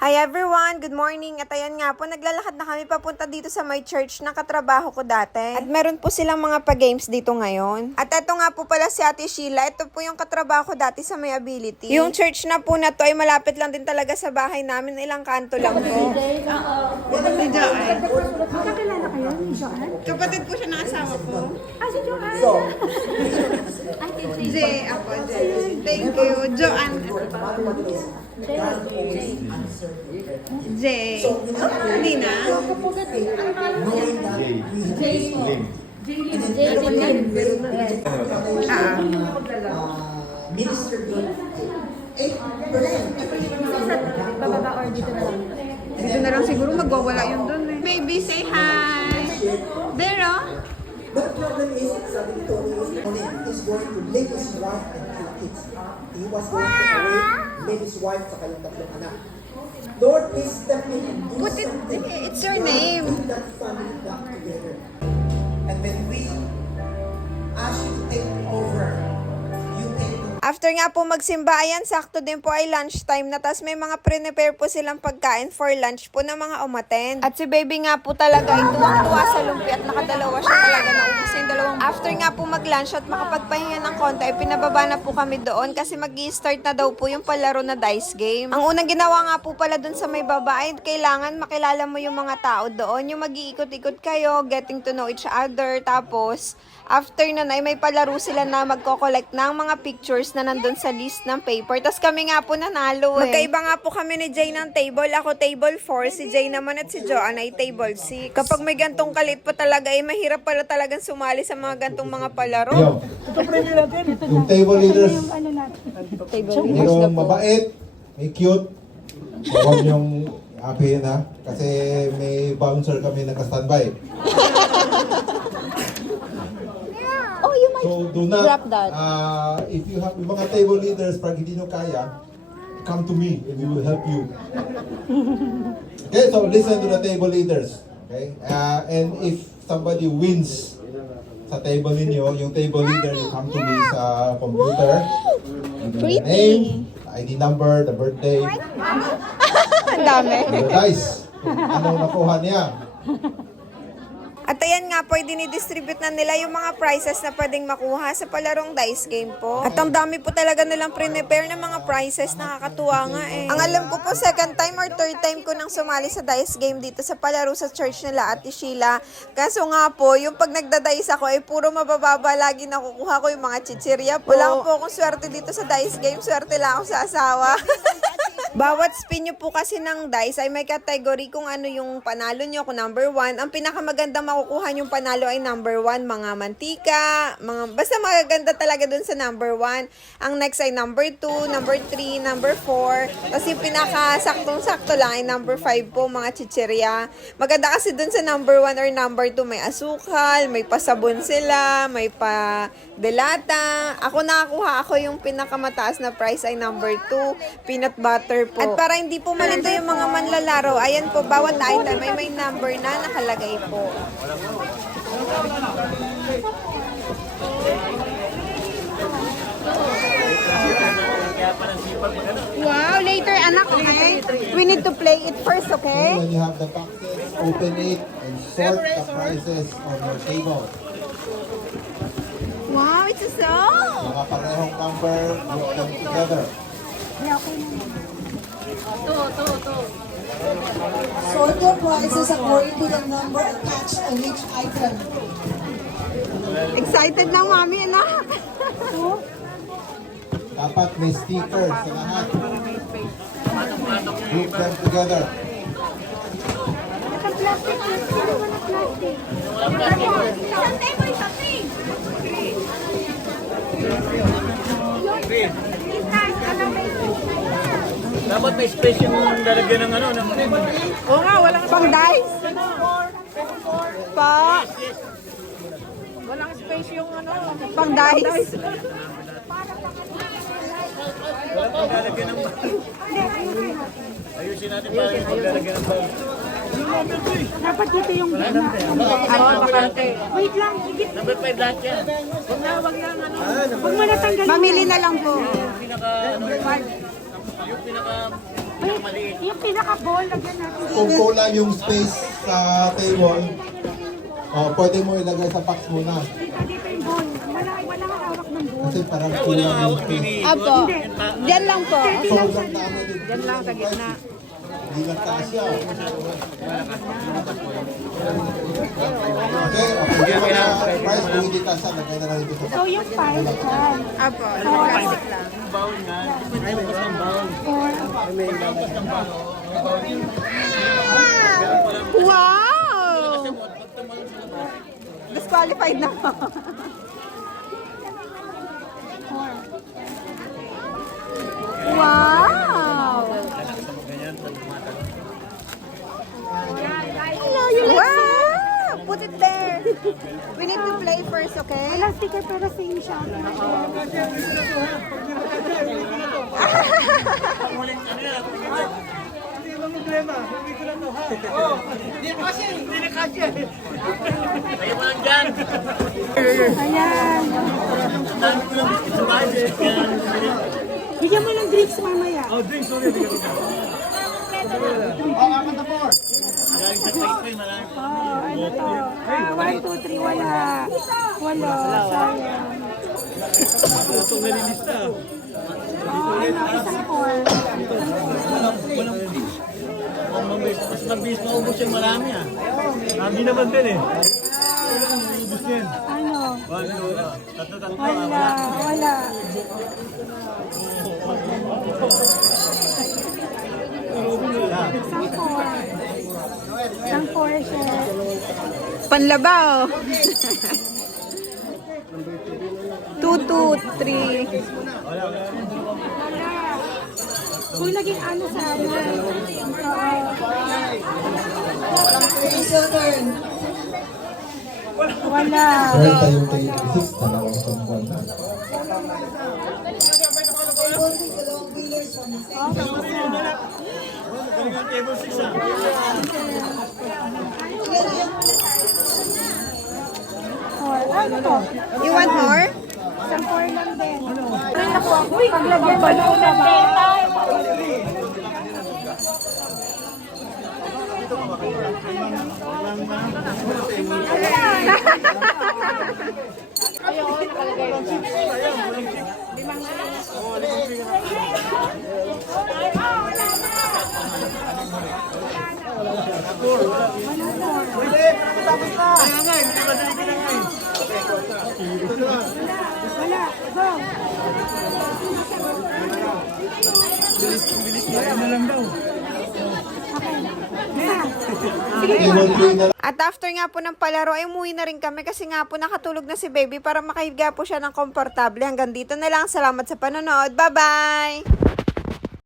Hi everyone! Good morning! At ayan nga po, naglalakad na kami papunta dito sa my church na katrabaho ko dati. At meron po silang mga pa-games dito ngayon. At ito nga po pala si Ate Sheila. Ito po yung katrabaho ko dati sa May Ability. Yung church na po na to ay malapit lang din talaga sa bahay namin. Ilang kanto lang po. Si Joanne. Magkakilala kayo ni Joanne? Kapatid po siya ng asawa ko. Si Joanne! Jay, ako. Jay. Thank you. Joanne. Jay. Hindi na? Bababa or dito na lang? Dito na lang siguro magwawala yun dun eh. Baby, say hi! There, oh. But the problem is, sabi ni Tony, is going to leave his wife and two kids. He was going to away, leave his wife sa kayong tatlong anak. Lord, please step in and do Put it, something. it's your name. Bring that family back together. And when we ask you to take over, you take the After nga po magsimba, ayan, sakto din po ay lunchtime na. Tas may mga pre-prepare po silang pagkain for lunch po ng mga umattend. At si baby nga po talaga ay tuwang-tuwa sa lumpia at nakadalawa siya talaga na ubus yung dalawang. After nga po mag-lunch at makapagpahinga ng konti, ay pinababa na po kami doon kasi mag-i-start na daw po yung palaro na dice game. Ang unang ginawa nga po pala doon sa may baba ay kailangan makilala mo yung mga tao doon. Yung mag-iikot-ikot kayo, getting to know each other. Tapos, after nun ay may palaro sila na magko-collect ng mga pictures na nandun sa list ng paper. Tapos kami nga po nanalo eh. Magkaiba nga po kami ni Jay ng table. Ako table 4, si Jay naman at si Joanne ay table 6. Kapag may gantong kalit pa talaga ay mahirap pala talagang sumali sa mga gantong mga palaro. Yung table leaders, Ano natin? yung mabait, may cute. So, huwag niyong apihin ha. Kasi may bouncer kami naka-standby. Oh, you might So do not, drop that. if you have yung mga table leaders, pag hindi nyo kaya, come to me and we will help you. Okay, so listen to the table leaders. Okay, and if somebody wins sa table ninyo, yung table leader, you come to me sa computer. The name, the ID number, the birthday, Ang dami. the dice. Kung anong nakuha niya. At ayan nga po, ay dinidistribute na nila yung mga prizes na pwedeng makuha sa palarong dice game po. At ang dami po talaga nilang prepare ng mga prizes, nakakatuwa nga eh. Ang alam ko po, second time or third time ko nang sumali sa dice game dito sa palaro sa church nila, Ate Sheila. Kaso nga po, yung pag nagda-dice ako, ay puro mabababa lagi nakukuha ko yung mga chichirya po. Wala po akong swerte dito sa dice game, swerte lang ako sa asawa. Bawat spin nyo po kasi ng dice ay may category kung ano yung panalo nyo. Kung number 1, ang pinakamagandang makukuha yung panalo ay number 1, mga mantika, basta magaganda talaga dun sa number 1. Ang next ay number 2, number 3, number 4. Tapos yung pinakasaktong-sakto lang ay number 5 po, mga chichirya. Maganda kasi dun sa number 1 or number 2, may asukal, may pasabon sila, may pa delata. Ako nakakuha ako yung pinakamataas na price ay number 2, peanut butter po. At para hindi po malito yung mga manlalaro, ayan po, bawat item ay may number na nakalagay po. Wow, later anak, okay? We need to play it first, okay? When you have the boxes, open it and sort the prizes on your table. Wow, it's a song! Mga parehong number, group them together. Sort your prizes according to the number attached on each item. Excited na, mami, anak! Dapat may stickers sa lahat. Group them together. Naka-plastic. Sino wala plastic? Dapat may space yung lalagyan ng ano. Oo nga, walang pang dice. Pa. Walang space yung ano, pang dice. Walang paglalagyan ng ayusin natin para yung paglalagyan ng bawang. Dapat dito yung Wait lang, higit. Number 5 lahat yan. Huwag mo natanggal. Mamili na lang po. Yung pinaka Yung pinaka-ball, lagyan natin. Kung kulang yung space sa table, pwede mo ilagay sa box muna. Dito yung ball. Wala nga hawak ng ball. Kasi parang kulang yung space. Apo. Diyan lang po. Sobrang dami din. Diyan lang sa gitna. Hindi lang kasya. Okay, okay. Yung mga price kung hindi kasya, lagay na lang ito sa box. So yung 5 dyan. Apo. Plastic lang. Baon nga. Ay, bukas ng baon. Wow! Disqualified na po. Wow! Hello, wow! Put it there. We need to play first, okay? Walang sticker pero same siya. Kayo mo lang dyan. Ayan. Dami ko lang biscuit sa budget. Bigyan mo ng drinks mamaya. Oh, drinks ulit. Galing sa Taytay, marami. Oh, ano to? 1, 2, 3, wala. Wala, sayang. Itong nalilista. Oh, ano, isang corn. Mas mabilis maubos yung marami ah. Sabi naman din eh. Ubus din. Ano? Tatlo. Wala, wala. Isang corn. Isang portion. Panlabaw. 2, 2, 3. Kung naging ano sa amin. Oo. It's your turn. Wala. Meron tayong table 6, dalawang tungkol na. Table 6, dalawang wheelers from the same table. Galing ang table 6 ah. Ilan yan? Corn. Ano to? You want more? Isang corn lang din. Ay, naku, paglagyan ba doon na ba? Wala. Go. Table 3 na At after nga po ng palaro, ay umuwi na rin kami kasi nga po nakatulog na si baby para makahiga po siya ng komportable. Hanggang dito na lang. Salamat sa panonood. Bye-bye!